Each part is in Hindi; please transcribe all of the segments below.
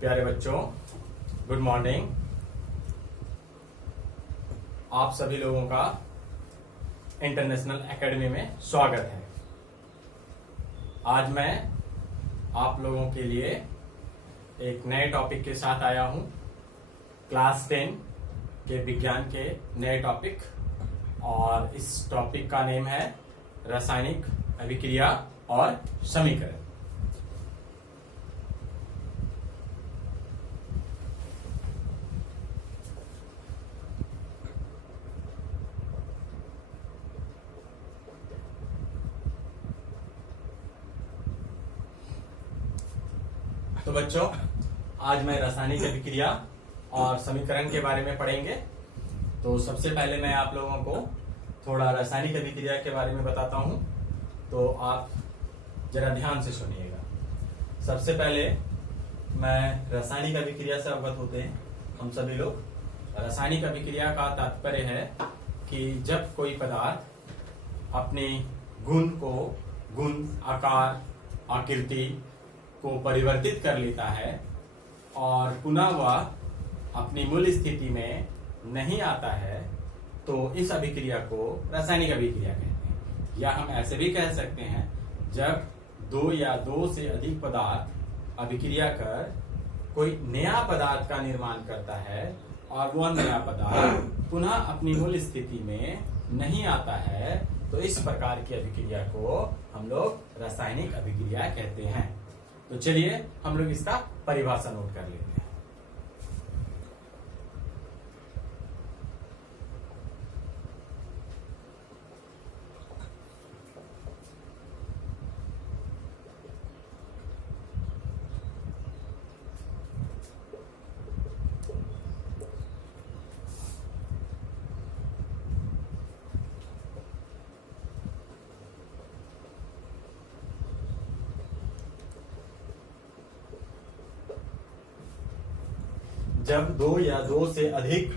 प्यारे बच्चों, गुड मॉर्निंग। आप सभी लोगों का इंटरनेशनल एकेडमी में स्वागत है। आज मैं आप लोगों के लिए एक नए टॉपिक के साथ आया हूं। क्लास 10 के विज्ञान के नए टॉपिक, और इस टॉपिक का नेम है रासायनिक अभिक्रिया और समीकरण। तो बच्चों, आज मैं रासायनिक अभिक्रिया और समीकरण के बारे में पढ़ेंगे। तो सबसे पहले मैं आप लोगों को थोड़ा रासायनिक अभिक्रिया के बारे में बताता हूं, तो आप जरा ध्यान से सुनिएगा। सबसे पहले मैं रासायनिक अभिक्रिया से अवगत होते हैं हम सभी लोग। रासायनिक अभिक्रिया का तात्पर्य है कि जब कोई पदार्थ अपने गुण, आकार, आकृति को परिवर्तित कर लेता है और पुनः वह अपनी मूल स्थिति में नहीं आता है, तो इस अभिक्रिया को रासायनिक अभिक्रिया कहते हैं। या हम ऐसे भी कह सकते हैं, जब दो या दो से अधिक पदार्थ अभिक्रिया कर कोई नया पदार्थ का निर्माण करता है और वह नया पदार्थ पुनः अपनी मूल स्थिति में नहीं आता है, तो इस प्रकार की अभिक्रिया को हम लोग रासायनिक अभिक्रिया कहते हैं। तो चलिए हम लोग इसका परिभाषा नोट कर लेते हैं। जब दो या दो से अधिक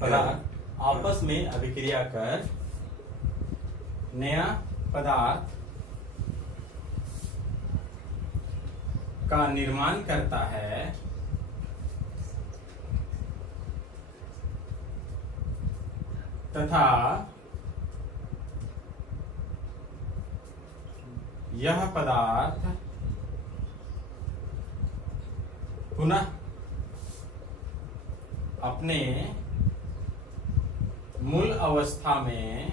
पदार्थ आपस में अभिक्रिया कर नया पदार्थ का निर्माण करता है, तथा यह पदार्थ पुनः अपने मूल अवस्था में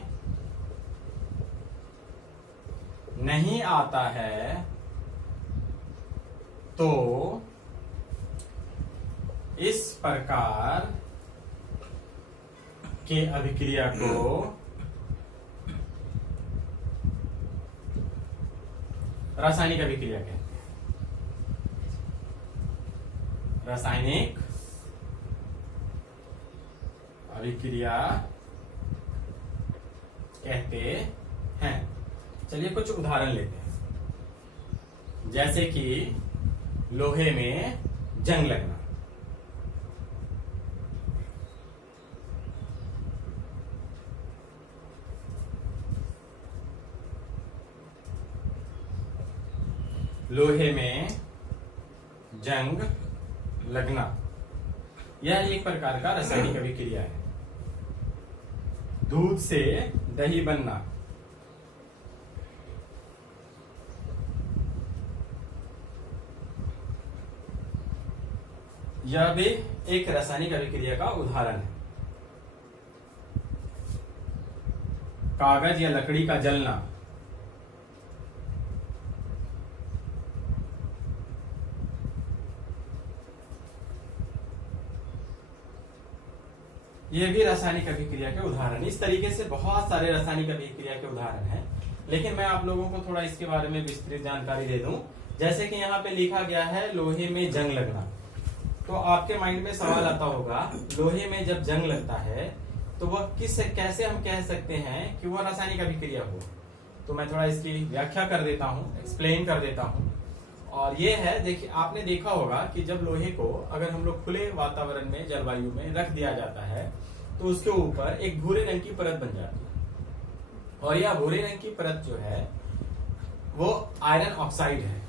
नहीं आता है, तो इस प्रकार के अभिक्रिया को रासायनिक अभिक्रिया कहते हैं। रासायनिक अभिक्रिया कहते हैं। चलिए कुछ उदाहरण लेते हैं। जैसे कि लोहे में जंग लगना। लोहे में जंग लगना यह एक प्रकार का रासायनिक अभिक्रिया है। दूध से दही बनना, यह भी एक रासायनिक अभिक्रिया का उदाहरण है। कागज या लकड़ी का जलना, ये भी रासायनिक अभिक्रिया के उदाहरण। इस तरीके से बहुत सारे रासायनिक अभिक्रिया के उदाहरण हैं, लेकिन मैं आप लोगों को थोड़ा इसके बारे में विस्तृत जानकारी दे दूं। जैसे कि यहाँ पे लिखा गया है लोहे में जंग लगना, तो आपके माइंड में सवाल आता होगा, लोहे में जब जंग लगता है तो वह कैसे हम कह सकते हैं कि वह रासायनिक अभिक्रिया हो। तो मैं थोड़ा इसकी व्याख्या कर देता हूँ, एक्सप्लेन कर देता हूँ। और ये है, देखिए आपने देखा होगा कि जब लोहे को अगर हम लोग खुले वातावरण में, जलवायु में रख दिया जाता है, तो उसके ऊपर एक भूरे रंग की परत बन जाती है। और यह भूरे रंग की परत जो है वो आयरन ऑक्साइड है।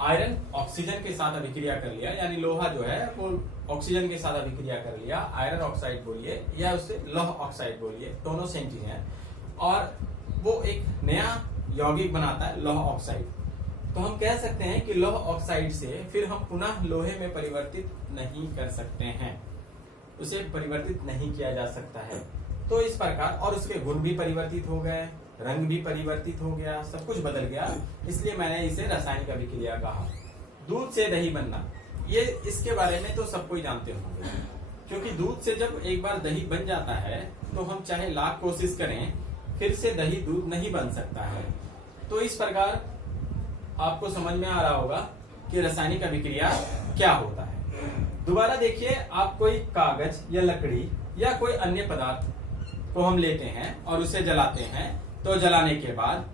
आयरन ऑक्सीजन के साथ अभिक्रिया कर लिया, यानी लोहा जो है वो ऑक्सीजन के साथ अभिक्रिया कर लिया, आयरन ऑक्साइड बोलिए या उससे लौह ऑक्साइड बोलिए, दोनों सेम चीजें हैं, और वो एक नया यौगिक बनाता है लौह ऑक्साइड। तो हम कह सकते हैं कि लौह ऑक्साइड से फिर हम पुनः लोहे में परिवर्तित नहीं कर सकते हैं, उसे परिवर्तित नहीं किया जा सकता है। तो इस प्रकार, और उसके गुण भी परिवर्तित हो गए, रंग भी परिवर्तित हो गया, सब कुछ बदल गया, इसलिए मैंने इसे रासायनिक अभिक्रिया कहा। दूध से दही बनना, ये इसके बारे में तो सब कोई जानते होंगे, क्योंकि दूध से जब एक बार दही बन जाता है तो हम चाहे लाख कोशिश करें फिर से दही दूध नहीं बन सकता है। तो इस प्रकार आपको समझ में आ रहा होगा कि रासायनिक अभिक्रिया क्या होता है। दोबारा देखिए, आप कोई कागज या लकड़ी या कोई अन्य पदार्थ को हम लेते हैं और उसे जलाते हैं, तो जलाने के बाद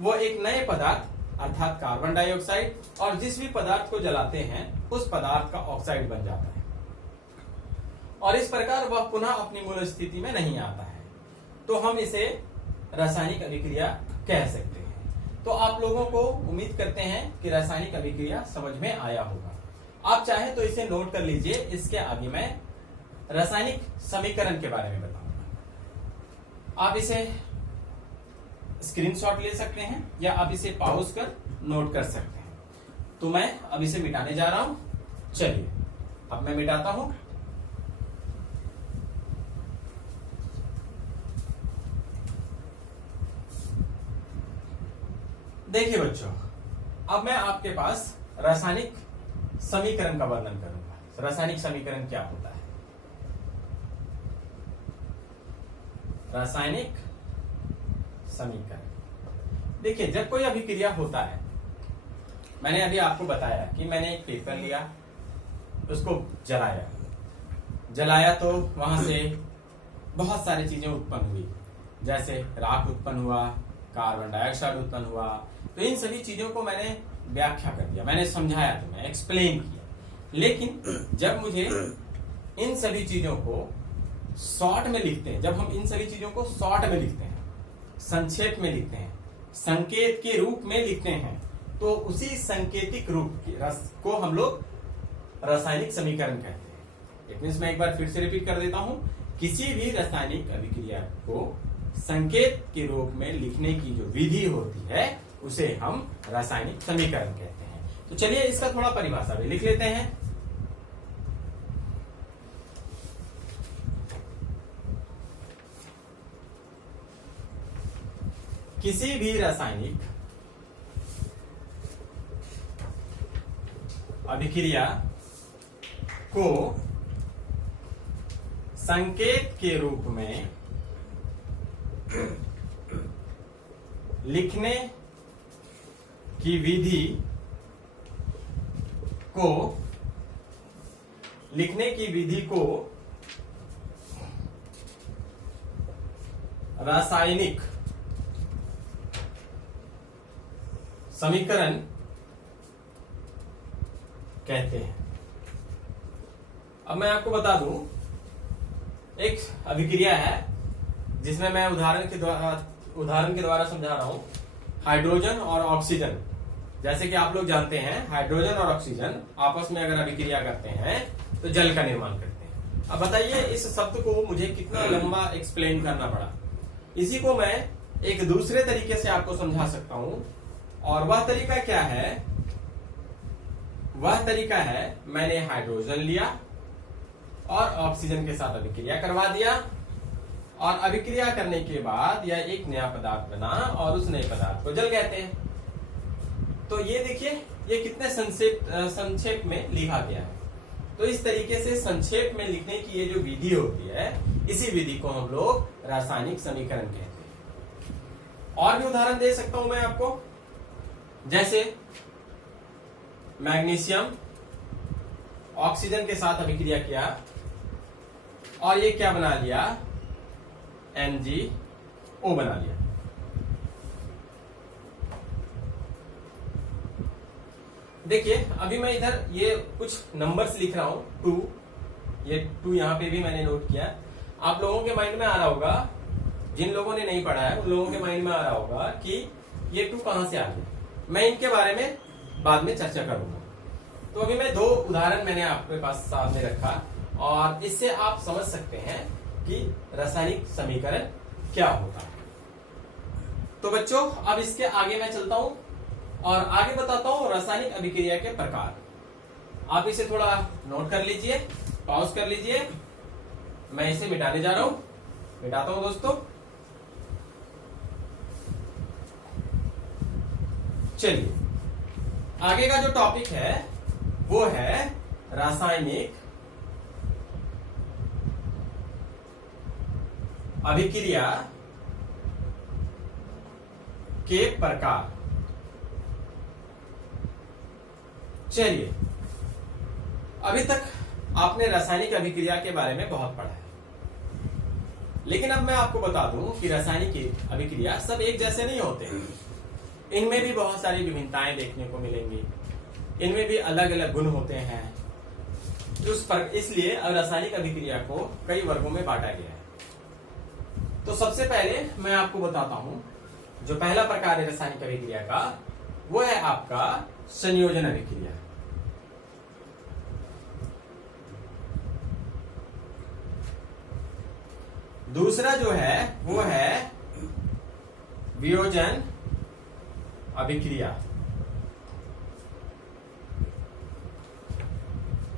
वो एक नए पदार्थ अर्थात कार्बन डाइऑक्साइड, और जिस भी पदार्थ को जलाते हैं उस पदार्थ का ऑक्साइड बन जाता है, और इस प्रकार वह पुनः अपनी मूल स्थिति में नहीं आता है। तो हम इसे रासायनिक अभिक्रिया कह सकते हैं। तो आप लोगों को उम्मीद करते हैं कि रासायनिक अभिक्रिया समझ में आया होगा। आप चाहे तो इसे नोट कर लीजिए, इसके आगे मैं रासायनिक समीकरण के बारे में बताऊंगा। आप इसे स्क्रीनशॉट ले सकते हैं या आप इसे पॉज कर नोट कर सकते हैं। तो मैं अब इसे मिटाने जा रहा हूं। चलिए अब मैं मिटाता हूं। देखिए बच्चों, अब मैं आपके पास रासायनिक समीकरण का वर्णन करूंगा। रासायनिक समीकरण क्या होता है? रासायनिक समीकरण, देखिए जब कोई अभिक्रिया होता है, मैंने अभी आपको बताया कि मैंने एक पेपर लिया, उसको जलाया तो वहां से बहुत सारी चीजें उत्पन्न हुई, जैसे राख उत्पन्न हुआ, कार्बन डाइऑक्साइड उत्पन्न हुआ। तो इन सभी चीजों को मैंने व्याख्या कर दिया, मैंने समझाया, तुम्हें एक्सप्लेन किया। लेकिन जब मुझे इन सभी चीजों को शॉर्ट में लिखते हैं, जब हम इन सभी चीजों को शॉर्ट में लिखते हैं, संक्षेप में लिखते हैं, संकेत के रूप में लिखते हैं, तो उसी संकेतिक रूप को हम लोग रासायनिक समीकरण कहते हैं। इट मींस, मैं एक बार फिर से रिपीट कर देता हूं, किसी भी रासायनिक अभिक्रिया को संकेत के रूप में लिखने की जो विधि होती है उसे हम रासायनिक समीकरण कहते हैं। तो चलिए इसका थोड़ा परिभाषा भी लिख लेते हैं। किसी भी रासायनिक अभिक्रिया को संकेत के रूप में लिखने की विधि को रासायनिक समीकरण कहते हैं। अब मैं आपको बता दूं, एक अभिक्रिया है जिसमें मैं उदाहरण के द्वारा समझा रहा हूं, हाइड्रोजन और ऑक्सीजन। जैसे कि आप लोग जानते हैं, हाइड्रोजन और ऑक्सीजन आपस में अगर अभिक्रिया करते हैं तो जल का निर्माण करते हैं। अब बताइए, इस शब्द को मुझे कितना लंबा एक्सप्लेन करना पड़ा। इसी को मैं एक दूसरे तरीके से आपको समझा सकता हूं, और वह तरीका क्या है? वह तरीका है, मैंने हाइड्रोजन लिया और ऑक्सीजन के साथ अभिक्रिया करवा दिया, और अभिक्रिया करने के बाद यह एक नया पदार्थ बना, और उस नए पदार्थ को जल कहते हैं। तो ये देखिए, ये कितने संक्षेप में लिखा गया है। तो इस तरीके से संक्षेप में लिखने की ये जो विधि होती है, इसी विधि को हम लोग रासायनिक समीकरण कहते हैं। और भी उदाहरण दे सकता हूं मैं आपको, जैसे मैग्नीशियम ऑक्सीजन के साथ अभिक्रिया किया और ये क्या बना लिया? MgO बना लिया। देखिए, अभी मैं इधर ये कुछ नंबर्स लिख रहा हूं, 2, ये 2 यहां पे भी मैंने नोट किया। आप लोगों के माइंड में आ रहा होगा, जिन लोगों ने नहीं पढ़ा है उन लोगों के माइंड में आ रहा होगा कि ये 2 कहां से आ गया। मैं इनके बारे में बाद में चर्चा करूंगा। तो अभी मैं 2 उदाहरण मैंने आपके पास सामने रखा और इससे आप समझ सकते हैं कि रासायनिक समीकरण क्या होता है। तो बच्चों अब इसके आगे मैं चलता हूं और आगे बताता हूं रासायनिक अभिक्रिया के प्रकार। आप इसे थोड़ा नोट कर लीजिए, पॉज कर लीजिए। मैं इसे मिटाने जा रहा हूं, मिटाता हूं दोस्तों। चलिए आगे का जो टॉपिक है वो है रासायनिक अभिक्रिया के प्रकार। चलिए अभी तक आपने रासायनिक अभिक्रिया के बारे में बहुत पढ़ा है, लेकिन अब मैं आपको बता दूं कि रासायनिक अभिक्रिया सब एक जैसे नहीं होते हैं। इनमें भी बहुत सारी विभिन्नताएं देखने को मिलेंगी, इनमें भी अलग अलग गुण होते हैं। इसलिए रासायनिक अभिक्रिया को कई वर्गों में बांटा गया है। तो सबसे पहले मैं आपको बताता हूं, जो पहला प्रकार है रासायनिक अभिक्रिया का वो है आपका संयोजन अभिक्रिया। दूसरा जो है वो है वियोजन अभिक्रिया।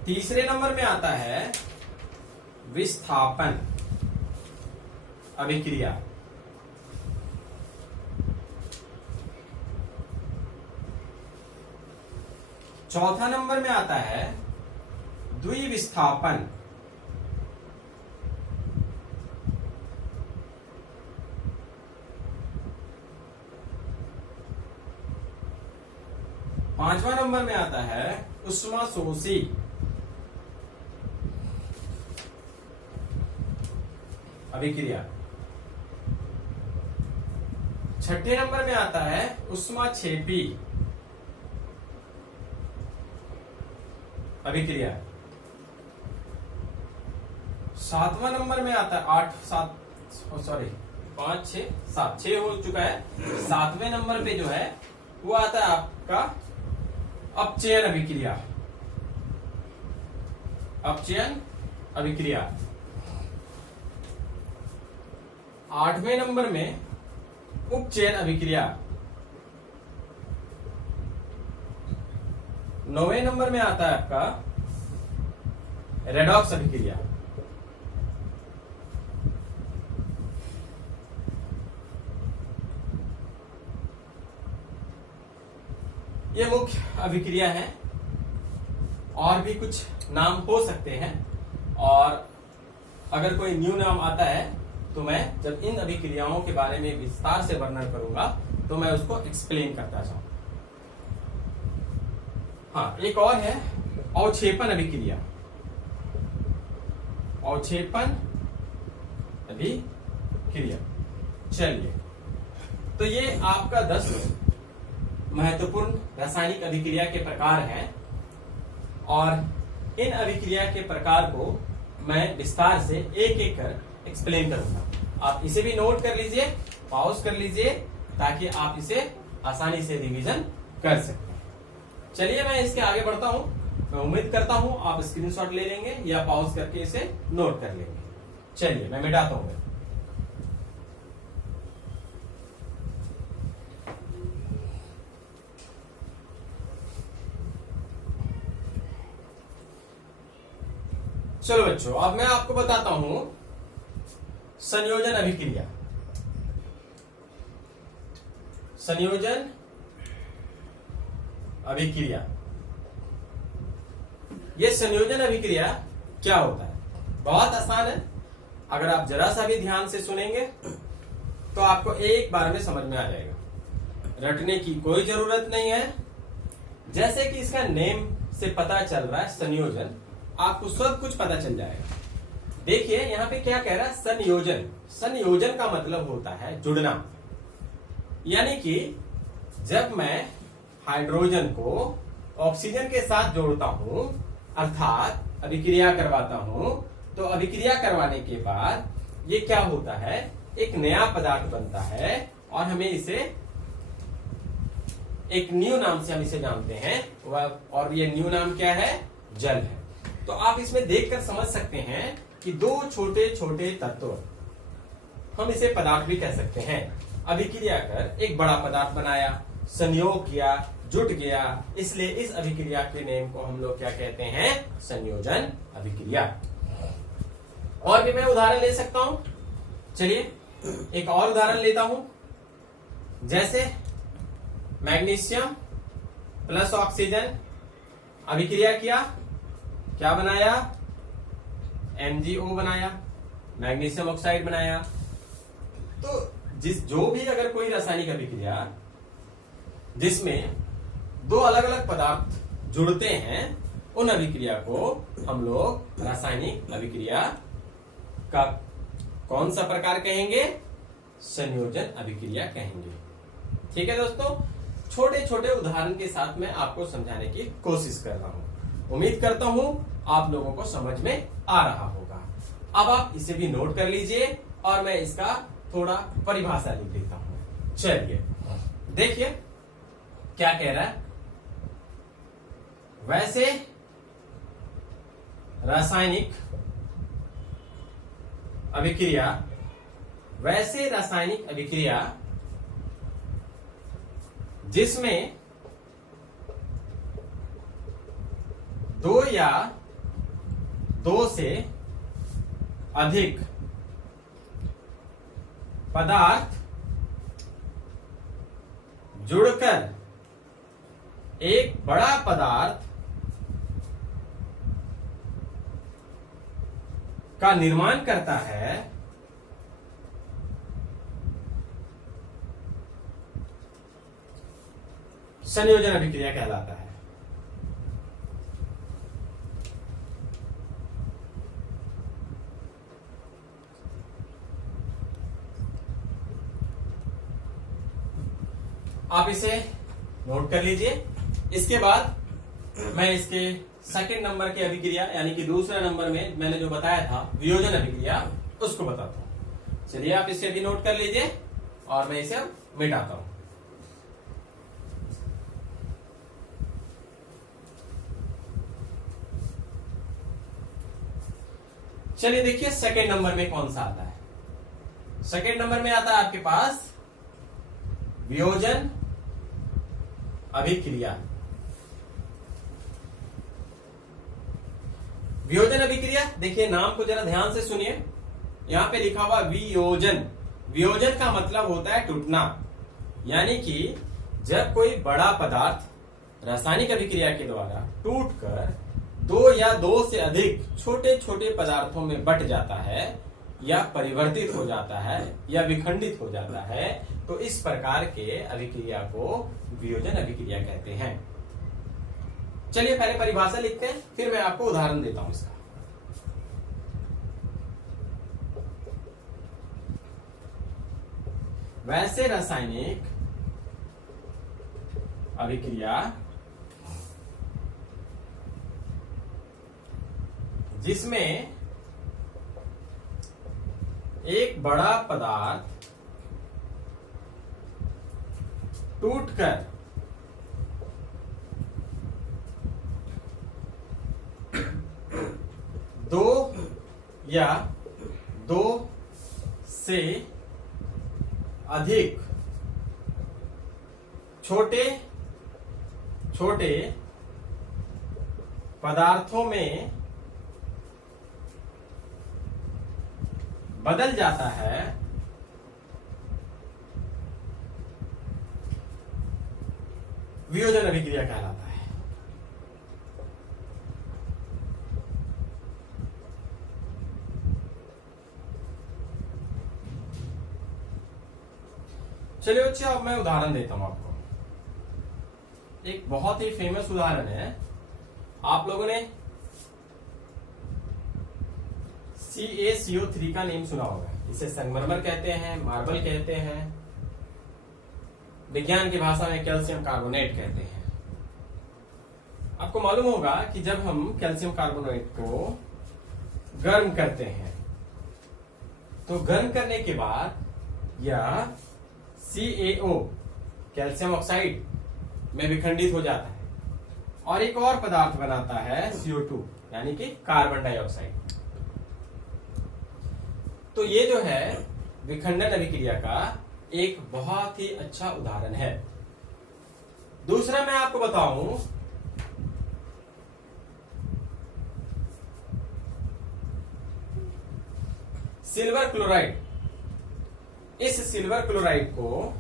तीसरे नंबर में आता है विस्थापन अभिक्रिया। चौथा नंबर में आता है द्विविस्थापन। पांचवा नंबर में आता है उष्माशोषी अभिक्रिया। छठे नंबर में आता है उष्माक्षेपी अभिक्रिया। सातवां नंबर में आता है 5, 6, 7 6 हो चुका है। सातवें नंबर पे जो है वो आता है आपका अपचयन अभिक्रिया। अपचयन अभिक्रिया। 8वें नंबर में उपचयन अभिक्रिया। 9वें नंबर में आता है आपका रेडॉक्स अभिक्रिया। ये मुख्य अभिक्रिया है, और भी कुछ नाम हो सकते हैं, और अगर कोई न्यू नाम आता है तो मैं जब इन अभिक्रियाओं के बारे में विस्तार से वर्णन करूंगा तो मैं उसको एक्सप्लेन करता जाऊं। हाँ, एक और है अवक्षेपण अभिक्रिया। अवक्षेपण अभिक्रिया। चलिए, तो ये आपका 10 महत्वपूर्ण रासायनिक अभिक्रिया के प्रकार हैं, और इन अभिक्रिया के प्रकार को मैं विस्तार से एक एक कर एक्सप्लेन करूंगा। आप इसे भी नोट कर लीजिए, पॉज कर लीजिए, ताकि आप इसे आसानी से रिवीजन कर सकें। चलिए मैं इसके आगे बढ़ता हूं। मैं उम्मीद करता हूं आप स्क्रीनशॉट ले लेंगे या पॉज करके इसे नोट कर लेंगे। चलिए मैं मिटाता हूं। चलो बच्चों, अब मैं आपको बताता हूं संयोजन अभिक्रिया। संयोजन अभिक्रिया। ये संयोजन अभिक्रिया क्या होता है? बहुत आसान है। अगर आप जरा सा भी ध्यान से सुनेंगे तो आपको एक बार में समझ में आ जाएगा। रटने की कोई जरूरत नहीं है। जैसे कि इसका नेम से पता चल रहा है संयोजन, आपको सब कुछ पता चल जाएगा। देखिए यहां पे क्या कह रहा है, संयोजन। संयोजन का मतलब होता है जुड़ना। यानी कि जब मैं हाइड्रोजन को ऑक्सीजन के साथ जोड़ता हूं, अर्थात अभिक्रिया करवाता हूं, तो अभिक्रिया करवाने के बाद ये क्या होता है, एक नया पदार्थ बनता है और हमें इसे एक न्यू नाम से हम इसे जानते हैं, और ये न्यू नाम क्या है? जल है। तो आप इसमें देखकर समझ सकते हैं कि दो छोटे छोटे तत्व, हम इसे पदार्थ भी कह सकते हैं, अभिक्रिया कर एक बड़ा पदार्थ बनाया, संयोग किया, जुट गया, इसलिए इस अभिक्रिया के नेम को हम लोग क्या कहते हैं? संयोजन अभिक्रिया। और भी मैं उदाहरण ले सकता हूं। चलिए एक और उदाहरण लेता हूं, जैसे मैग्नीशियम प्लस ऑक्सीजन अभिक्रिया किया, क्या बनाया? MgO बनाया, मैग्नीशियम ऑक्साइड बनाया। तो जो भी अगर कोई रासायनिक अभिक्रिया जिसमें दो अलग अलग पदार्थ जुड़ते हैं, उन अभिक्रिया को हम लोग रासायनिक अभिक्रिया का कौन सा प्रकार कहेंगे? संयोजन अभिक्रिया कहेंगे। ठीक है दोस्तों, छोटे छोटे उदाहरण के साथ मैं आपको समझाने की कोशिश कर रहा हूं। उम्मीद करता हूं आप लोगों को समझ में आ रहा होगा। अब आप इसे भी नोट कर लीजिए और मैं इसका थोड़ा परिभाषा लिख देता हूं। चलिए देखिए क्या कह रहा है। वैसे रासायनिक अभिक्रिया, वैसे रासायनिक अभिक्रिया जिसमें दो या दो से अधिक पदार्थ जुड़कर एक बड़ा पदार्थ का निर्माण करता है, संयोजन अभिक्रिया कहलाता है। आप इसे नोट कर लीजिए। इसके बाद मैं इसके सेकंड नंबर की अभिक्रिया यानी कि दूसरे नंबर में मैंने जो बताया था वियोजन अभिक्रिया, उसको बताता हूं। चलिए आप इसे भी नोट कर लीजिए और मैं इसे मिटाता हूं। चलिए देखिए सेकंड नंबर में कौन सा आता है। सेकंड नंबर में आता है आपके पास वियोजन अभिक्रिया। वियोजन अभिक्रिया, देखिए नाम को जरा ध्यान से सुनिए। यहां पे लिखा हुआ वियोजन। वियोजन का मतलब होता है टूटना, यानी कि जब कोई बड़ा पदार्थ रासायनिक अभिक्रिया के द्वारा टूटकर दो या दो से अधिक छोटे छोटे पदार्थों में बट जाता है या परिवर्तित हो जाता है या विखंडित हो जाता है, तो इस प्रकार के अभिक्रिया को वियोजन अभिक्रिया कहते हैं। चलिए पहले परिभाषा लिखते हैं, फिर मैं आपको उदाहरण देता हूं इसका। वैसे रासायनिक अभिक्रिया जिसमें एक बड़ा पदार्थ टूटकर दो या दो से अधिक छोटे छोटे पदार्थों में बदल जाता है, वियोजन अभिक्रिया कहलाता है। चलिए बच्चे अब मैं उदाहरण देता हूं आपको। एक बहुत ही फेमस उदाहरण है, आप लोगों ने CaCO3 का नेम सुना होगा। इसे संगमरमर कहते हैं, मार्बल कहते हैं, विज्ञान की भाषा में कैल्शियम कार्बोनेट कहते हैं। आपको मालूम होगा कि जब हम कैल्शियम कार्बोनेट को गर्म करते हैं तो गर्म करने के बाद या CaO कैल्शियम ऑक्साइड में विखंडित हो जाता है और एक और पदार्थ बनाता है CO2 यानी कि कार्बन डाइऑक्साइड। तो ये जो है विखंडन अभिक्रिया का एक बहुत ही अच्छा उदाहरण है। दूसरा मैं आपको बताऊं, सिल्वर क्लोराइड। इस सिल्वर क्लोराइड को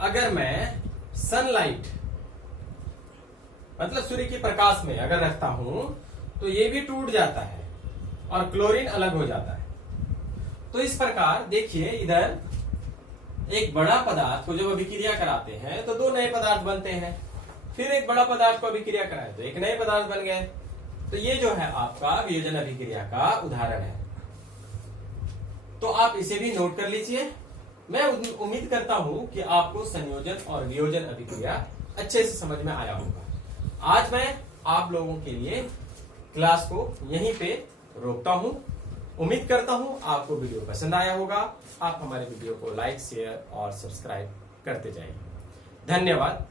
अगर मैं सनलाइट मतलब सूर्य के प्रकाश में अगर रखता हूं तो ये भी टूट जाता है और क्लोरीन अलग हो जाता है। तो इस प्रकार देखिए, इधर एक बड़ा पदार्थ को जब अभिक्रिया कराते हैं तो दो नए पदार्थ बनते हैं, फिर एक बड़ा पदार्थ को अभिक्रिया कराए तो एक नए पदार्थ बन गए। तो ये जो है आपका वियोजन अभिक्रिया का उदाहरण है। तो आप इसे भी नोट कर लीजिए। मैं उम्मीद करता हूं कि आपको संयोजन और वियोजन अभिक्रिया अच्छे से समझ में आया होगा। आज मैं आप लोगों के लिए क्लास को यहीं पे रोकता हूं। उम्मीद करता हूं आपको वीडियो पसंद आया होगा। आप हमारे वीडियो को लाइक, शेयर और सब्सक्राइब करते जाइए। धन्यवाद।